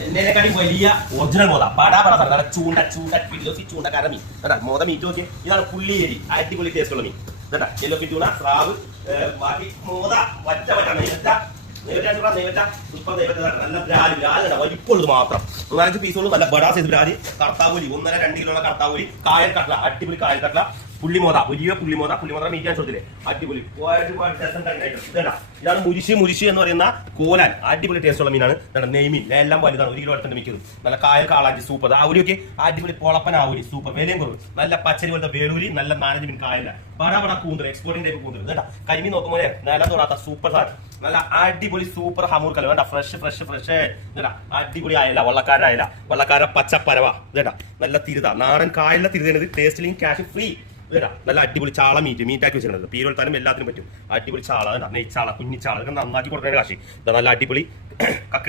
എന്നെക്കാട്ടി വലിയ ഒറിജിനൽ മോത പടാപട നല്ല ചൂണ്ട ചൂണ്ട ഫിലോസി ചൂണ്ടക്കാര മീൻ കേട്ടാ മോത മീറ്റ് നോക്കി ഇതാണ് പുള്ളിയേരി അടിപൊളി ടേസ്റ്റുള്ള മീൻ കേട്ടാ യെല്ലോ ഫിറ്റൂണ സ്രാവ് ബാക്കി മോത വറ്റ നല്ല വലിപ്പുള്ളത് മാത്രം 4 പീസുകളും നല്ല ബഡാ സൈസ് ബ്രാലി കർത്താവൂലി 1.5-2 കിലോ കർത്താവൂലി കായൽ കട്ട്ല അടിപൊളി കായൽ കട്ട്ല പുള്ളിമോത വലിയ പുള്ളിമോത മീറ്റ് ഞാൻ ചോദിച്ചില്ലേ അടിപൊളി ഇതാണ് മുരിശി എന്ന് പറയുന്ന കോലാൻ അടിപൊളി ടേസ്റ്റുള്ള മീനാണ് നെയ്മീൻ എല്ലാം വലുതാണ് 1 കിലോ അടുത്ത് മിക്കുന്നത് നല്ല കായൽ കാളാഞ്ചി സൂപ്പർ ആവൂലിയൊക്കെ അടിപൊളി പൊളപ്പൻ ആവൂലി സൂപ്പർ വിലയും കുറവ് നല്ല പച്ചരി പോലത്തെ വേളൂരി നല്ല 4 മീൻ കായല ബട കൂന്തൽ എക്സ്പോർട്ടിംഗ് ടൈപ്പ് കൂന്തൽ കേട്ടാ കരിമീൻ നോക്കുമ്പോൾ നില തോടാത്ത സൂപ്പർ സാധനം നല്ല അടിപൊളി സൂപ്പർ ഹമൂർ കല വേണ്ട ഫ്രഷ് അടിപൊളി അയല വള്ളക്കാര പച്ചപ്പരവ കേട്ടാ നല്ല തിരുത നാടൻ കായലിലെ തിരുതേണ്ടത് ടേസ്റ്റിലും ക്യാഷ് ഫ്രീ കേട്ടാ നല്ല അടിപൊളി ചാള മീറ്റാക്കി വെച്ചിട്ടുണ്ട് പീരോൽത്താനും എല്ലാത്തിനും പറ്റും അടിപൊളി ചാള നെയ്ച്ചാള കുഞ്ഞിച്ചാള നന്നാക്കി കൊടുക്കുന്ന കാശി നല്ല അടിപൊളി